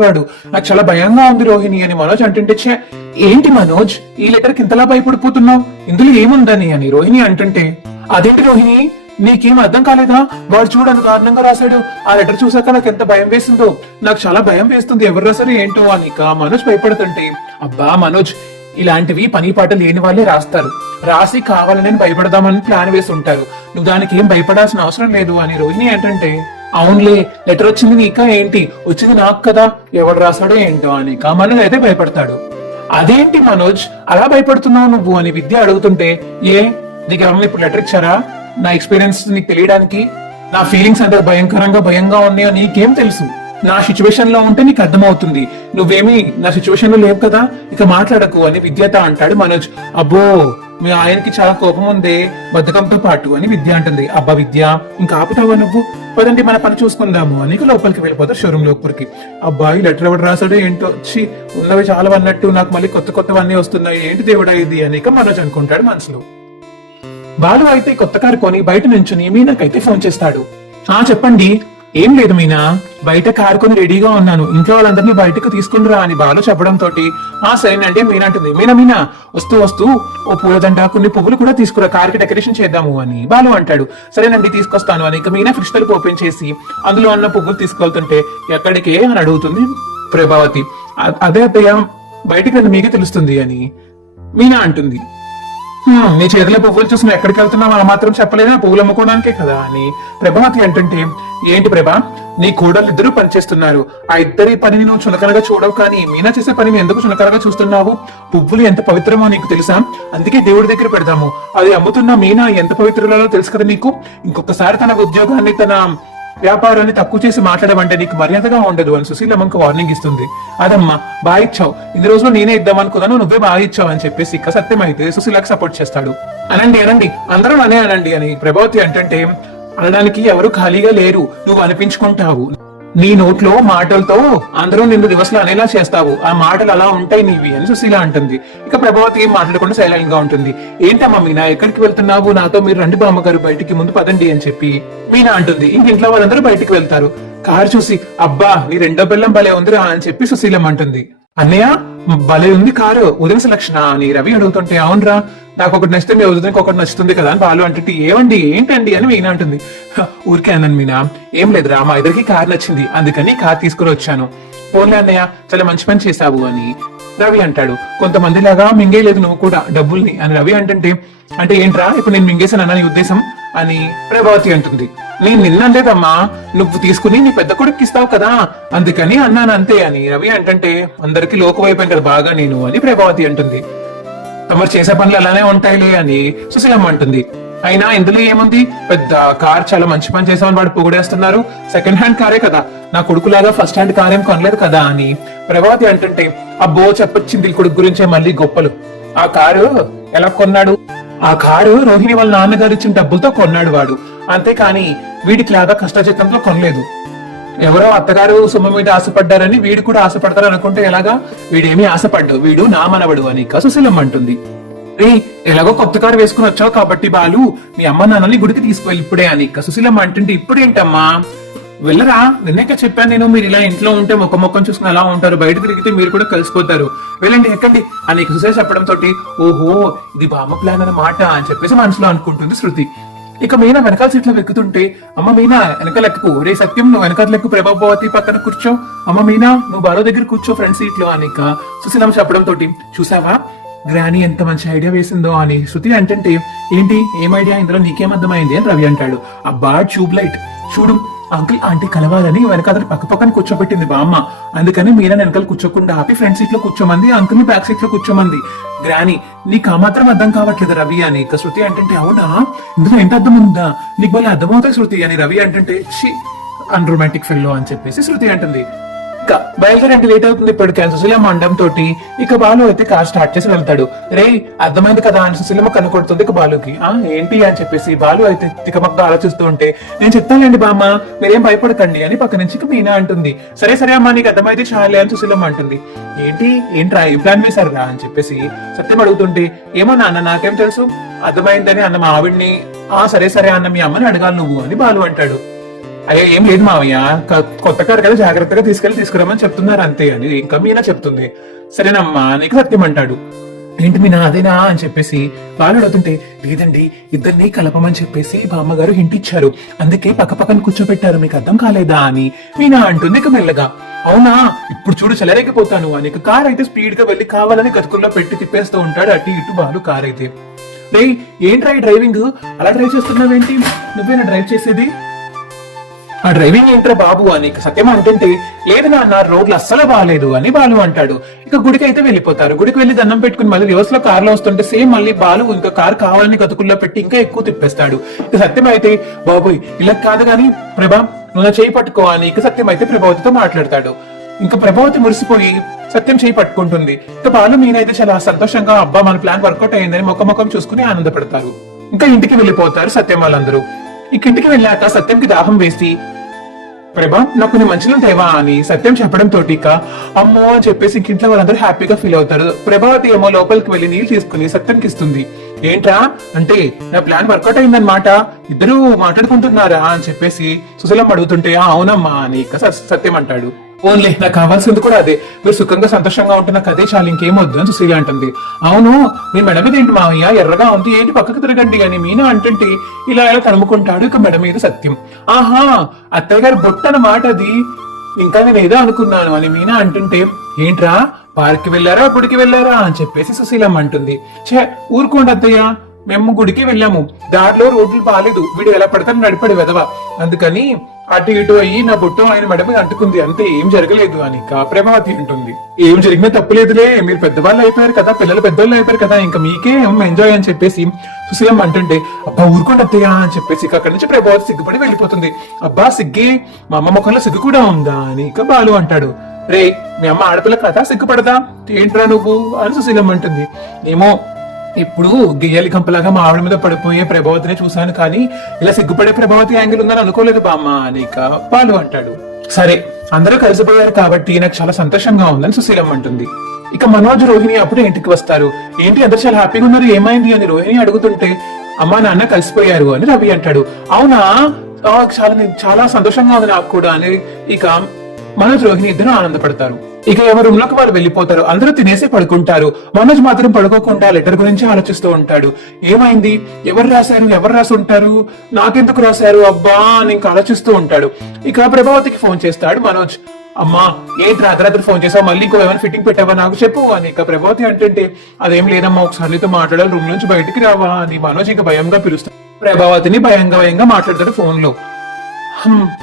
వాడు నాకు చాలా భయంగా ఉంది రోహిణి అని మనోజ్ అంటుంటే ఛే, ఏంటి మనోజ్ ఈ లెటర్ కి ఇంతలా భయపడిపోతున్నావు, ఇందులో ఏముందని అని రోహిణి అంటుంటే, అదేంటి రోహిణి నీకేం అర్థం కాలేదా, వాడు చూడని కారణంగా రాశాడు, ఆ లెటర్ చూసాక నాకు ఎంత భయం వేసిందో, నాకు చాలా భయం వేస్తుంది, ఎవరు రాశారు ఏంటో అని మనోజ్ భయపడుతుంటే, అబ్బా మనోజ్ ఇలాంటివి పని పాట లేని వాళ్ళే రాస్తారు, రాసి కావాలని భయపడదామని ప్లాన్ వేసి ఉంటారు, నువ్వు దానికి ఏం భయపడాల్సిన అవసరం లేదు అని రోహిణి ఏంటంటే, అవునులే లెటర్ వచ్చింది నీకా ఏంటి, వచ్చింది నాకు కదా, ఎవడు రాసాడో ఏంటో అని మనోజ్ అయితే భయపడతాడు. అదేంటి మనోజ్ అలా భయపడుతున్నావు నువ్వు అని విద్య అడుగుతుంటే, ఏ నీకు ఎవరైనా ఇప్పుడు లెటర్ ఇచ్చారా, నా ఎక్స్పీరియన్స్ నీకు తెలియడానికి, నా ఫీలింగ్స్ అంత భయంగా ఉన్నాయో నీకేం తెలుసు, నా సిచ్యువేషన్ లో ఉంటే నీకు అర్థమవుతుంది, నువ్వేమీ నా సిచ్యువేషన్ లో లేవు కదా, ఇక మాట్లాడకు అని విద్యతో అంటాడు మనోజ్. అబ్బో మీ ఆయనకి చాలా కోపం ఉంది బద్ధకంతో పాటు అని విద్య అంటుంది. అబ్బా విద్య ఇంకా ఆపుతావా నువ్వు, పదండి మన పని చూసుకుందాము అని లోపలికి వెళ్ళిపోతారు షోరూమ్ లోపలికి. అబ్బాయి లెటర్ ఎవరు రాసాడో ఏంటో, చి ఉన్నవి చాలా అన్నట్టు నాకు మళ్ళీ కొత్తవన్నీ వస్తున్నాయి, ఏంటి దేవుడా ఇది అని మనోజ్ అనుకుంటాడు మనసులో. బాలు అయితే కొత్త కారు కొని బయట నుంచుని మీనాకైతే ఫోన్ చేస్తాడు. చెప్పండి. ఏం లేదు మీనా, బయట కారు కొని రెడీగా ఉన్నాను, ఇంట్లో వాళ్ళందరినీ బయటకు తీసుకునిరా అని బాలు చెప్పడంతో సరేనంటే మీనా అంటుంది. మీనా వస్తూ ఓ పూలదండ కొన్ని పువ్వులు కూడా తీసుకురా, కారుకి డెకరేషన్ చేద్దాము అని బాలు అంటాడు. సరేనండి తీసుకొస్తాను అని మీనా ఫ్రిడ్జ్ తలుపు ఓపెన్ చేసి అందులో ఉన్న పువ్వులు తీసుకెళ్తుంటే, ఎక్కడికే అని అడుగుతుంది ప్రభావతి. అదే అత్తయ్య బయటికి వెళ్ళి మీకే తెలుస్తుంది అని మీనా అంటుంది. నీ చేతిలో పువ్వులు చూసి నువ్వు ఎక్కడికి వెళ్తున్నావు ఆ మాత్రం చెప్పలేదా, పువ్వులు అమ్ముకోవడానికే కదా అని ప్రభావతి అంటుంటే, ఏంటి ప్రభా నీ కోడలు ఇద్దరు పనిచేస్తున్నారు, ఆ ఇద్దరి పనిని నువ్వు చులకనగా చూడవు, కానీ మీనా చేసే పనిని ఎందుకు చులకనగా చూస్తున్నావు, పువ్వులు ఎంత పవిత్రమో నీకు తెలుసా, అందుకే దేవుడి దగ్గర పెడదాము, అది అమ్ముతున్న మీనా ఎంత పవిత్రులలో తెలుసు కదా నీకు, ఇంకొకసారి తన ఉద్యోగాన్ని తన వ్యాపారాన్ని తక్కువ చేసి మాట్లాడమంటే నీకు మర్యాదగా ఉండదు అని సుశీలమ్మకు వార్నింగ్ ఇస్తుంది. అదమ్మా బాగా ఇచ్చావు, ఇన్ని రోజులు నేనే ఇద్దామనుకున్నాను, నువ్వే బాగా ఇచ్చావు అని చెప్పేసి ఇక సత్యం అయితే సుశీలకు సపోర్ట్ చేస్తాడు. అనండి అందరూ అనండి అని ప్రభావతి అంటుంటే, అనడానికి ఎవరు ఖాళీగా లేరు, నువ్వు అనిపించుకుంటావు, నీ నోట్లో మాటలతో అందరూ నిన్ను రివర్స్ లో అనేలా చేస్తావు, ఆ మాటలు అలా ఉంటాయి నీవి అని సుశీల అంటుంది. ఇక ప్రభావతి ఏం మాట్లాడకుండా సైలెంట్ గా ఉంటుంది. ఏంటమ్మా మీనా ఎక్కడికి వెళ్తున్నావు, నాతో మీరు రండి బామ్మగారు బయటికి ముందు పదండి అని చెప్పి మీనా అంటుంది. ఇంట్లో వాళ్ళందరూ బయటికి వెళ్తారు. కారు చూసి అబ్బా నీ రెండో బెల్లం భలే ఉందిరా అని చెప్పి సుశీలం అంటుంది. అన్నయ్య భలే ఉంది కారు, ఉదయం సెలక్షణ అని రవి అడుగుతుంటే, అవునరా నాకు ఒకటి నచ్చితే మీ ఉదయానికి ఒకటి నచ్చుతుంది కదా అని బాలు అంటే, ఏమండి ఏంటండి అని మీనా అంటుంది. ఊరికే అన్నాను మీనా, ఏం లేదురా మా ఇద్దరికి కారు నచ్చింది అందుకని కారు తీసుకుని వచ్చాను, పోన్లే అన్నయ్య చాలా మంచి పని చేశావు అని రవి అంటాడు. కొంతమంది లాగా మింగేయలేదు నువ్వు కూడా డబ్బుల్ని అని రవి అంటుంటే, అంటే ఏంట్రా ఇప్పుడు నేను మింగేశానన్నా నీ ఉద్దేశం అని ప్రభావతి అంటుంది. నేను నిన్నలేదమ్మా, నువ్వు తీసుకుని నీ పెద్ద కొడుకు ఇస్తావు కదా అందుకని అన్నాను అంతే అని రవి అంటుంటే, అందరికి లోకువైపోయాను కదా బాగా నేను అని ప్రభావతి అంటుంది. తమరు చేసే పనులు అలానే ఉంటాయిలే అని సుశీలమ్మ అంటుంది. అయినా ఇందులో ఏముంది, పెద్ద కార్ చాలా మంచి పని చేసామని వాడు పొగిడేస్తున్నారు, సెకండ్ హ్యాండ్ కారే కదా, నా కొడుకులాగా ఫస్ట్ హ్యాండ్ కార్ ఏం కొనలేదు కదా అని ప్రభావతి అంటుంటే, అబ్బో చెప్పొచ్చింది కొడుకు గురించే మళ్ళీ గొప్పలు, ఆ కారు ఎలా కొన్నాడు, ఆ కారు రోహిణి వాళ్ళ నాన్నగారు ఇచ్చిన డబ్బులతో కొన్నాడు వాడు, అంతేకాని వీడికి లాగా కష్టచిత్తంతో కొనలేదు, ఎవరో అత్తగారు సొమ్ము మీద ఆశపడ్డారని వీడు కూడా ఆశపడతారు అనుకుంటే ఎలాగా, వీడేమీ ఆశపడ్డు, వీడు నా మనవడు అని సుశీలమ్మ అంటుంది. రే ఎలాగో కొత్త కారు వేసుకుని వచ్చావు కాబట్టి బాలు మీ అమ్మ నాన్నని గుడికి తీసుకువెళ్ళి ఇప్పుడే అని సుశీలమ్మ అంటుంటే, ఇప్పుడేంటమ్మా వెళ్ళరా, నిన్నేక చెప్పాను నేను, మీరు ఇలా ఇంట్లో ఉంటే ముఖం చూసుకుని అలా ఉంటారు, బయట తిరిగితే మీరు కూడా కలిసిపోతారు, వెళ్ళండి ఎక్కండి అని సుశీల చెప్పడంతో, ఓహో ఇది బామ్మ ప్లాన్ అన్నమాట అని చెప్పేసి మనసులో అనుకుంటుంది శృతి. ఇక మీనా వెనకాల సీట్లో ఎక్కుతుంటే, అమ్మ మీనా వెనకాల ఎక్కు, రే సత్యం నువ్వు వెనకాల ఎక్కు, ప్రభావతి పక్కన కూర్చో, అమ్మ మీనా నువ్వు బాలో దగ్గర కూర్చో ఫ్రంట్ సీట్ లో అని సుశీలమ్మ చెప్పడంతో, చూసావా గ్రాని ఎంత మంచి ఐడియా వేసిందో అని శృతి అంటుంటే, ఏంటి ఏం ఐడియా, ఇందులో నీకేం అర్థమైంది అని రవి అంటాడు. అబ్బా ట్యూబ్ లైట్ చూడు, అంకుల్ ఆంటీ కలవాలని వెనకాల పక్క పక్కన కూర్చోబెట్టింది బామ్మ, అందుకని మీనా వెనకాల కూర్చోకుండా ఆపి ఫ్రంట్ సీట్ లో కూర్చోమంది, అంకుల్ ని బ్యాక్ సీట్ లో కూర్చోమంది, గ్రాని నీకు ఆ మాత్రం అర్థం కావట్లేదు రవి అని శృతి అంటుంటే, అవునా ఇందులో ఎంత అర్థం ఉందా, నీకు భలే అర్థమవుతాయి శృతి అని రవి అంటుంటే, అన్రొమాంటిక్ ఫెల్లో అని చెప్పేసి శృతి అంటుంది. ఇక బయలుదేరి లేట్ అవుతుంది ఇప్పటికే సుశీలమ్మ అండం తోటి. ఇక బాలు అయితే కార్ స్టార్ట్ చేసి వెళ్తాడు. రే అర్థమైంది కదా అని సుశీలమ్మ కనుకొడుతుంది ఇక బాలుకి. ఏంటి అని చెప్పేసి బాలు అయితే తికమక్కగా ఆలోచిస్తూ ఉంటే, నేను చెప్తానండి బామ్మ మీరేం భయపడకండి అని పక్క నుంచి మీనా అంటుంది. సరే అమ్మా నీకు అర్థమైతే చాలే అని సుశీలమ్మ అంటుంది. ఏంట్రా ఈ ప్లాన్ వేశారా అని చెప్పేసి సత్యం అడుగుతుంటే, ఏమో నాన్న నాకేం తెలుసు, అర్థమైందని అన్న మా ఆవిడ్ని సరే అన్న మీ అమ్మని అడగాలి నువ్వు అని బాలు అంటాడు. అయ్యో ఏం లేదు మావయ్య, కొత్త కారు కదా, జాగ్రత్తగా తీసుకురమ్మని చెప్తున్నారు అంతే అని ఇంకా మీనా చెప్తుంది. సరేనమ్మా నీకు సత్యం అంటాడు. ఏంటి మీనా అదేనా అని చెప్పేసి వాళ్ళు అడుగుతుంటే, లేదండి ఇద్దరిని కలపమని చెప్పేసి బామ్మగారు హింటిచ్చారు, అందుకే పక్క పక్కన కూర్చోబెట్టారు, మీకు అర్థం కాలేదా అని మీనా అంటుంది ఇక మెల్లగా. అవునా, ఇప్పుడు చూడు చెలరేగిపోతాను అని కార్ అయితే స్పీడ్ గా వెళ్లి కావాలని గతుకుల్లో పెట్టి తిప్పేస్తూ ఉంటాడు అటు ఇటు బాలు కార్ అయితే. రే ఏంట్రా ఈ డ్రైవింగ్, అలా డ్రైవ్ చేస్తున్నావేంటి, నువ్వేనా డ్రైవ్ చేసేది, ఆ డ్రైవింగ్ ఏంట్రా బాబు అని సత్యం అంటుంటే, లేదు నాన్న రోడ్లు అస్సలు బాగాలేదు అని బాలు అంటాడు. ఇక గుడికి అయితే వెళ్ళిపోతారు. గుడికి వెళ్లి దండం పెట్టుకుని మళ్ళీ రివర్స్ లో కార్ లో వస్తుంటే సేమ్ మళ్ళీ బాలు ఇంకా కార్ కావాలని గతుకుల్లో పెట్టి ఇంకా ఎక్కువ తిప్పేస్తాడు. ఇక సత్యం అయితే, బాబోయ్ ఇలా కాదు గాని ప్రభా నువ్వు నా చేయి పట్టుకో అని ఇక సత్యం అయితే ప్రభావతితో మాట్లాడతాడు. ఇంకా ప్రభావతి మురిసిపోయి సత్యం చేయి పట్టుకుంటుంది. ఇక బాలు మీనైతే చాలా సంతోషంగా అబ్బా మన ప్లాన్ వర్కౌట్ అయ్యిందని ముఖం చూసుకుని ఆనందపడతారు. ఇంకా ఇంటికి వెళ్ళిపోతారు సత్యం వాళ్ళందరూ. ఇక ఇంటికి వెళ్ళాక సత్యంకి దాహం వేసి, ప్రభా నాకు నీ మంచిలో తేవా అని సత్యం చెప్పడంతో ఇక అమ్మో అని చెప్పేసి ఇంట్లో వాళ్ళందరూ హ్యాపీగా ఫీల్ అవుతారు. ప్రభావతి ఏమో లోపలికి వెళ్లి నీళ్ళు తీసుకుని సత్యంకి ఇస్తుంది. ఏంట్రా అంటే, నా ప్లాన్ వర్కౌట్ అయిందన్నమాట, ఇద్దరు మాట్లాడుకుంటున్నారా అని చెప్పేసి సుశీలమ్మ అడుగుతుంటే, అవునమ్మా అని ఇక సత్యం అంటాడు. ఓన్లీ నాకు కావాల్సింది కూడా అదే, మీరు సుఖంగా సంతోషంగా ఉంటే నాకు అదే చాలు, ఇంకేం వద్దు అని సుశీల అంటుంది. అవును మీ మెడ మీద ఏంటి మావయ్య ఎర్రగా ఉంది, ఏంటి పక్కకు తిరగండి అని మీనా అంటుంటే ఇలా ఇలా తరుముకుంటాడు ఇక మెడ మీద సత్యం. ఆహా అత్తయ్య గారి బొట్టు అన్నమాట అది, ఇంకా నేను ఏదో అనుకున్నాను అని మీనా అంటుంటే, ఏంట్రా పార్క్ వెళ్ళారా గుడికి వెళ్ళారా అని చెప్పేసి సుశీలమ్మ అంటుంది. ఊరుకోండి అత్తయ్య, మేము గుడికి వెళ్ళాము, దారిలో రోడ్లు బాగాలేదు, వీడు ఎలా పడతాను నడిపడి వెదవ, అందుకని అటు ఇటు అయ్యి నా బొట్టు ఆయన మెడ మీద అంటుకుంది అంతే, ఏం జరగలేదు అని ప్రభావతి అంటుంది. ఏం జరిగినా తప్పులేదులే, మీరు పెద్దవాళ్ళు అయిపోయారు కదా, పిల్లలు పెద్దవాళ్ళు అయిపోయారు కదా, ఇంకా మీకే ఎంజాయ్ అని చెప్పేసి సుశీలమ్మ అంటుంటే, అబ్బా ఊరుకోండి అత్తయ్య అని చెప్పేసి అక్కడి నుంచి ప్రభావతి సిగ్గుపడి వెళ్ళిపోతుంది. అబ్బా సిగ్గే, మా అమ్మ ముఖంలో సిగ్గు కూడా ఉందా అని ఇక బాలు అంటాడు. రే మీ అమ్మ ఆడపిల్ల కదా సిగ్గుపడదా, ఏంట్రా నువ్వు అని సుశీలమ్మ అంటుంది. ఏమో ఇప్పుడు గియ్యాలి కంపలాగా మా ఆవిడ మీద పడిపోయే ప్రభావతిని చూశాను, కానీ ఇలా సిగ్గుపడే ప్రభావతి యాంగిల్ ఉందని అనుకోలేదు బామ్మ అని ఇక బాలు అంటాడు. సరే అందరూ కలిసిపోయారు కాబట్టి నాకు చాలా సంతోషంగా ఉందని సుశీలమ్మ అంటుంది. ఇక మనోజ్ రోహిణి అప్పుడే ఇంటికి వస్తారు. ఏంటి అందరు చాలా హ్యాపీగా ఉన్నారు, ఏమైంది అని రోహిణి అడుగుతుంటే, అమ్మా నాన్న కలిసిపోయారు అని రవి అంటాడు. అవునా చాలా సంతోషంగా ఉంది నాకు కూడా అని ఇక మనోజ్ రోహిణి ఇద్దరు ఆనందపడతారు. ఇక ఎవరి రూమ్ లోకి వాళ్ళు వెళ్ళిపోతారు. అందరూ తినేసి పడుకుంటారు. మనోజ్ మాత్రం పడుకోకుండా లెటర్ గురించి ఆలోచిస్తూ ఉంటాడు. ఏమైంది, ఎవరు రాసి ఉంటారు, నాకెందుకు రాశారు అబ్బా అని ఇంకా ఆలోచిస్తూ ఉంటాడు. ఇక ప్రభావతికి ఫోన్ చేస్తాడు మనోజ్. అమ్మా ఏంటి రాత్రి ఫోన్ చేసావు, మళ్ళీ ఇంకో ఏమైనా ఫిట్టింగ్ పెట్టావా నాకు చెప్పు అని ఇక ప్రభావతి అంటుంటే, అదేం లేదమ్మా ఒకసారి నీతో మాట్లాడాలి, రూమ్ నుంచి బయటికి రావా అని మనోజ్ ఇంకా భయంగా పిలుస్తాడు. ప్రభావతిని భయంగా మాట్లాడతాడు ఫోన్ లో.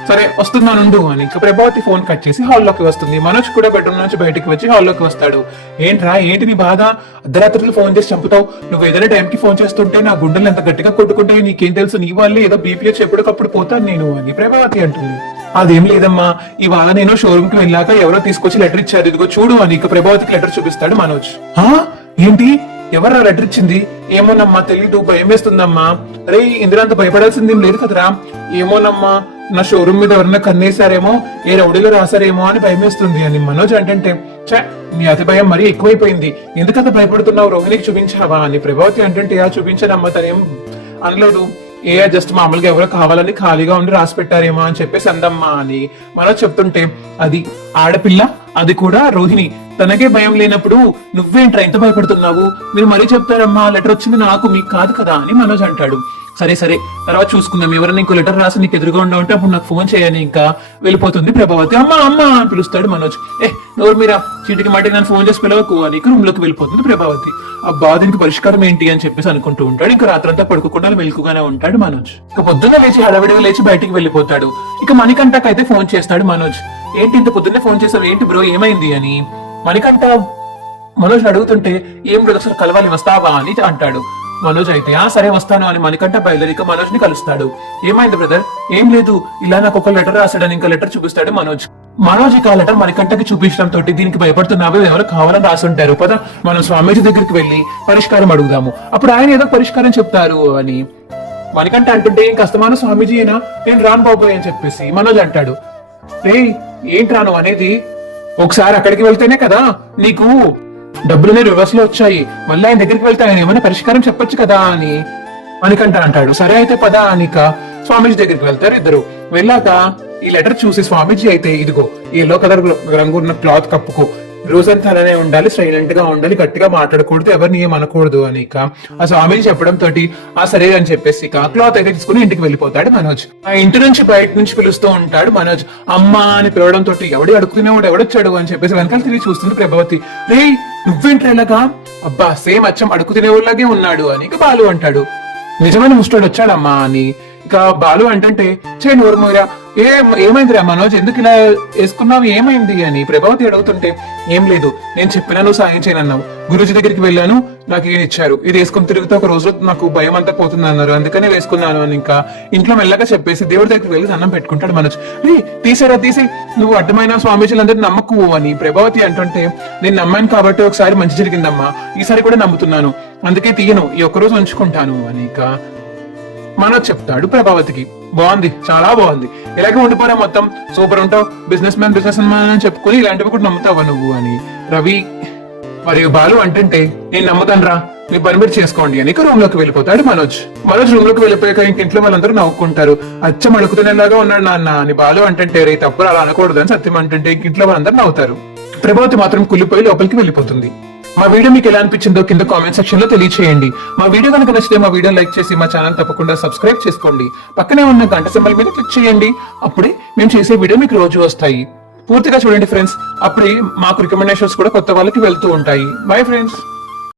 సరే వస్తున్నానుండు అని ఇంకా ప్రభావతి ఫోన్ కట్ చేసి హాల్లోకి వస్తుంది. మనోజ్ కూడా బెడ్రూమ్ నుంచి బయటికి వచ్చి హాల్లోకి వస్తాడు. ఏంటి నీ బాధ, అర్ధరాత్రులు ఫోన్ చేసి చంపుతావు, నువ్వు ఏదైనా టైంకి ఫోన్ చేస్తుంటే నా గుండెలు ఎంత గట్టిగా కొట్టుకుంటాయి నీకేం తెలుసు, నీ వాళ్ళే ఏదో బీపీహెచ్ ఎప్పటికప్పుడు పోతాను నేను అని ప్రభావతి అంటుంది. అదేం లేదమ్మా, ఇవాళ నేను షోరూమ్ కి వెళ్ళాక ఎవరో తీసుకొచ్చి లెటర్ ఇచ్చారు, ఇదిగో చూడు అని ఇక ప్రభావతికి లెటర్ చూపిస్తాడు మనోజ్. ఏంటి, ఎవరా లెటర్ ఇచ్చింది, ఏమోనమ్మా తెలీదు, భయం వేస్తుందమ్మా. అరే ఇందులో అంత భయపడాల్సింది ఏం లేదు కదరా, ఏమోనమ్మా నా షోరూమ్ మీద ఎవరన్నా కన్నేసారేమో, ఏ రౌడీలో రాసారేమో అని భయం వేస్తుంది అని మనోజ్ అంటే, నీ అతి భయం మరీ ఎక్కువైపోయింది, ఎందుకంత భయపడుతున్నావు, రోహిణికి చూపించావా అని ప్రభావతి అంటే, చూపించానమ్మా తనేం అనలేదు, జస్ట్ మామూలుగా ఎవరో కావాలని ఖాళీగా ఉండి రాసి పెట్టారేమో అని చెప్పేసి అందమ్మా అని మనోజ్ చెప్తుంటే, అది ఆడపిల్ల, అది కూడా రోహిణి, తనకే భయం లేనప్పుడు నువ్వేంట్రా ఎంత భయపడుతున్నావు, మీరు మరీ చెప్తారమ్మా, లెటర్ వచ్చింది నాకు మీకు కాదు కదా అని మనోజ్ అంటాడు. సరే తర్వాత చూసుకుందాం, ఎవరైనా ఇంకో లెటర్ రాసి నీకు ఎదురుగా ఉంటే అప్పుడు నాకు ఫోన్ చేయని ఇంకా వెళ్ళిపోతుంది ప్రభావతి. అమ్మ అని పిలుస్తాడు మనోజ్. నోరు మీరా చీటికి మాటికి నన్ను ఫోన్ చేసి పిలవకు అని రూమ్ లోకి వెళ్ళిపోతుంది ప్రభావతి. అబ్బా దీనికి పరిష్కారం ఏంటి అని చెప్పేసి అనుకుంటూ ఉంటాడు. ఇంకా రాత్రంతా పడుకోకుండా మెలుకుగానే ఉంటాడు మనోజ్. ఇక పొద్దున్న లేచి హడావిడిగా లేచి బయటికి వెళ్ళిపోతాడు. ఇక మణికంఠకైతే ఫోన్ చేస్తాడు మనోజ్. ఏంటి ఇంత పొద్దున్నే ఫోన్ చేస్తావు, ఏంటి బ్రో ఏమైంది అని మణికంఠ మనోజ్ అడుగుతుంటే, ఏం బ్రో అసలు కలవాలి వస్తావా అని అంటాడు. మనోజ్ అయితే సరే వస్తాను అని మణికంఠ బయలుదేరి మనోజ్ ని కలుస్తాడు. ఏమైంది బ్రదర్, ఏం లేదు, ఇలా నాకు ఒక లెటర్ రాశాడని ఇంకా లెటర్ చూపిస్తాడు మనోజ్. ఇక లెటర్ మణికంఠకి చూపించడం తోటి, దీనికి భయపడుతున్నావో ఎవరు కావాలని రాసుంటారు, పద మనం స్వామీజీ దగ్గరికి వెళ్లి పరిష్కారం అడుగుదాము, అప్పుడు ఆయన ఏదో పరిష్కారం చెప్తారు అని మణికంఠ అంటుంటే, ఇంక అస్తమానం స్వామీజీ అయినా నేను రాను బాబోయ్ అని చెప్పేసి మనోజ్ అంటాడు. రే ఏంటి రాను అనేది, ఒకసారి అక్కడికి వెళ్తేనే కదా నీకు డబ్బులనే రివర్స్ లో వచ్చాయి, మళ్ళీ ఆయన దగ్గరికి వెళ్తే ఆయన ఏమైనా పరిష్కారం చెప్పొచ్చు కదా అని మణికంఠ అంటాడు. సరే అయితే పద అనిక స్వామీజీ దగ్గరికి వెళ్తారు ఇద్దరు. వెళ్ళాక ఈ లెటర్ చూసి స్వామీజీ అయితే ఇదిగో ఈ ఎల్లో కలర్ రంగు ఉన్న క్లాత్ కప్పుకో, రోజంతా అలానే ఉండాలి, సైలెంట్ గా ఉండాలి, గట్టిగా మాట్లాడకూడదు, ఎవరిని ఏమనకూడదు అని ఇక ఆ స్వామీజీ చెప్పడం తోటి ఆ సరే అని చెప్పేసి ఇక క్లాత్ అయితే తీసుకుని ఇంటికి వెళ్ళిపోతాడు మనోజ్. ఆ ఇంటి నుంచి బయట నుంచి పిలుస్తూ ఉంటాడు మనోజ్. అమ్మా అని పిలవడం తోటి ఎవడి అడుగుతున్నవాడు ఎవడొచ్చాడు అని చెప్పేసి వెనకాల తిరిగి చూస్తుంది ప్రభావతి. రే నువ్వేంట్రా ఇలాగా, అబ్బా సేమ్ అచ్చం అడుగు తినేవాళ్ళగే ఉన్నాడు అని ఇక బాలు అంటాడు. నిజమైన ముస్టాడు వచ్చాడమ్మా అని ఇక బాలు అంటుంటే చే నోరుమోరా, ఏమైందిరా మనోజ్, ఎందుకు ఇలా వేసుకున్నావు, ఏమైంది అని ప్రభావతి అడుగుతుంటే ఏం లేదు, నేను చెప్పినా నువ్వు సాయం చేయనన్నావు, గురుజీ దగ్గరికి వెళ్ళాను, నాకు ఇది ఇచ్చారు, ఇది వేసుకుని తిరుగుతూ ఒక రోజు నాకు భయం అంతా పోతుంది అన్నారు, అందుకనే వేసుకున్నాను అని ఇంకా ఇంట్లో మెల్లగా చెప్పేసి దేవుడి దగ్గరికి వెళ్ళి దండం పెట్టుకుంటాడు మనోజ్. తీసారా తీసి, నువ్వు అడ్డమైన స్వామీజీలందరూ నమ్మకు అని ప్రభావతి అంటుంటే నేను నమ్మాను కాబట్టి ఒకసారి మంచి జరిగిందమ్మా, ఈసారి కూడా నమ్ముతున్నాను, అందుకే తీయను, ఈ ఒక్కరోజు ఉంచుకుంటాను అని ఇక మనోజ్ చెప్తాడు ప్రభావతికి. బాగుంది, చాలా బాగుంది, ఇలాగే ఉండిపోరా, మొత్తం సూపర్ ఉంటావు, బిజినెస్ మ్యాన్ అని చెప్పుకుని ఇలాంటివి కూడా నమ్ముతావా నువ్వు అని రవి మరియు బాలు అంటుంటే నేను నమ్ముతాను రా, మీ పని మీరు చేసుకోండి అని ఇక రూమ్ లోకి వెళ్ళిపోతాడు మనోజ్. రూమ్ లోకి వెళ్ళిపోయాక ఇంక ఇంట్లో వాళ్ళందరూ నవ్వుకుంటారు. అచ్చం అడుగుతున్నలాగా ఉన్నాడు నాన్న అని బాలు అంటుంటే రే తప్పులు అలా అనకూడదు అని సత్యం అంటుంటే ఇంక ఇంట్లో వాళ్ళందరూ నవ్వుతారు. ప్రభావతి మాత్రం కుళ్ళిపోయి లోపలికి వెళ్ళిపోతుంది. మా వీడియో మీకు ఎలా అనిపించిందో కింద కామెంట్ సెక్షన్ లో తెలియచేయండి. మా వీడియో కనుక నచ్చితే మా వీడియో లైక్ చేసి మా ఛానల్ తప్పకుండా సబ్స్క్రైబ్ చేసుకోండి. పక్కనే ఉన్న గంట సింబల్ మీద క్లిక్ చేయండి, అప్పుడే మేము చేసే వీడియో మీకు రోజు వస్తాయి. పూర్తిగా చూడండి ఫ్రెండ్స్, అప్పుడే మాకు రికమెండేషన్స్ కూడా కొత్త వాళ్ళకి వెళ్తూ ఉంటాయి. Bye friends.